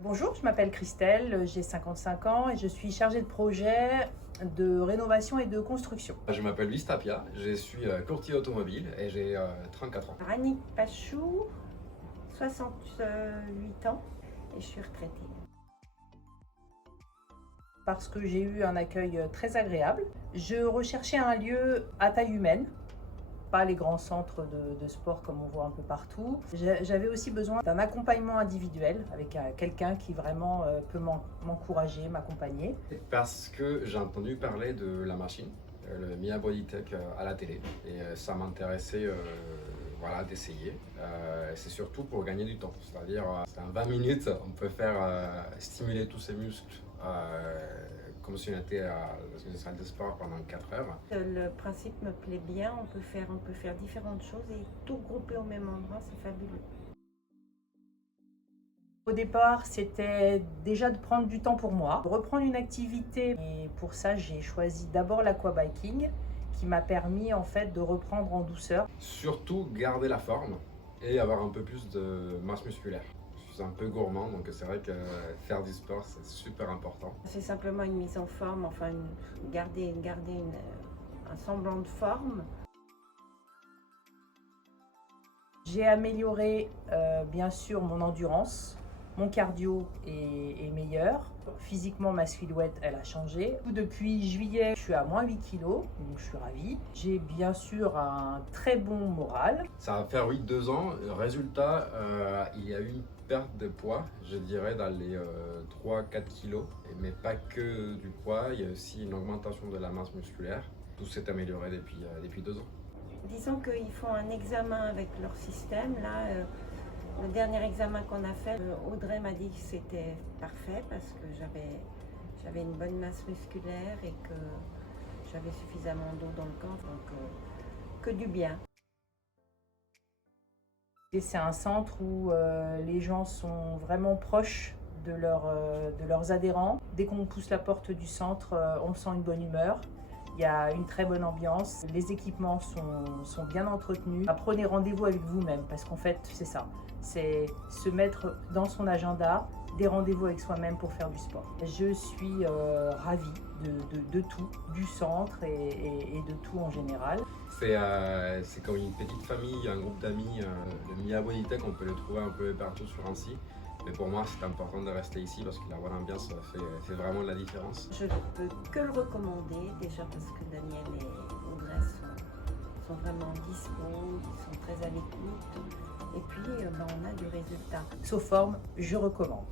Bonjour, je m'appelle Christelle, j'ai 55 ans et je suis chargée de projet de rénovation et de construction. Je m'appelle Luis Tapia, je suis courtier automobile et j'ai 34 ans. Annick Pachou, 68 ans et je suis retraitée. Parce que j'ai eu un accueil très agréable. Je recherchais un lieu à taille humaine, pas les grands centres de sport comme on voit un peu partout. J'avais aussi besoin d'un accompagnement individuel avec quelqu'un qui vraiment peut m'encourager, m'accompagner. Parce que j'ai entendu parler de la machine, le Mia Bodytech à la télé et ça m'intéressait voilà, d'essayer. C'est surtout pour gagner du temps, c'est-à-dire en 20 minutes on peut faire stimuler tous ses muscles comme si on était dans une salle de sport pendant 4 heures. Le principe me plaît bien, on peut faire différentes choses et tout grouper au même endroit, c'est fabuleux. Au départ, c'était déjà de prendre du temps pour moi, de reprendre une activité. Et pour ça, j'ai choisi d'abord l'aquabiking, qui m'a permis en fait de reprendre en douceur. Surtout garder la forme et avoir un peu plus de masse musculaire. Je suis un peu gourmand, donc c'est vrai que faire du sport, c'est super important. C'est simplement une mise en forme, enfin garder un semblant de forme. J'ai amélioré bien sûr mon endurance. Mon cardio est meilleur. Physiquement, ma silhouette, elle a changé. Depuis juillet, je suis à moins 8 kilos, donc je suis ravie. J'ai bien sûr un très bon moral. Ça va faire 2 ans. Résultat, il y a eu une perte de poids, je dirais, dans les 3-4 kilos. Mais pas que du poids, il y a aussi une augmentation de la masse musculaire. Tout s'est amélioré depuis 2 ans. Disons qu'ils font un examen avec leur système. Là, le dernier examen qu'on a fait, Audrey m'a dit que c'était parfait parce que j'avais une bonne masse musculaire et que j'avais suffisamment d'eau dans le corps, donc que du bien. Et c'est un centre où les gens sont vraiment proches de leurs adhérents. Dès qu'on pousse la porte du centre, on sent une bonne humeur. Il y a une très bonne ambiance, les équipements sont bien entretenus. Prenez rendez-vous avec vous-même parce qu'en fait c'est ça, c'est se mettre dans son agenda des rendez-vous avec soi-même pour faire du sport. Je suis ravie de tout, du centre et de tout en général. C'est comme une petite famille, un groupe d'amis. Le Mia Bodytech, on peut le trouver un peu partout sur Annecy. Mais pour moi, c'est important de rester ici parce que la bonne ambiance fait vraiment la différence. Je ne peux que le recommander, déjà parce que Daniel et Audrey sont vraiment dispo, ils sont très à l'écoute. Et puis, on a du résultat. Soforme, je recommande.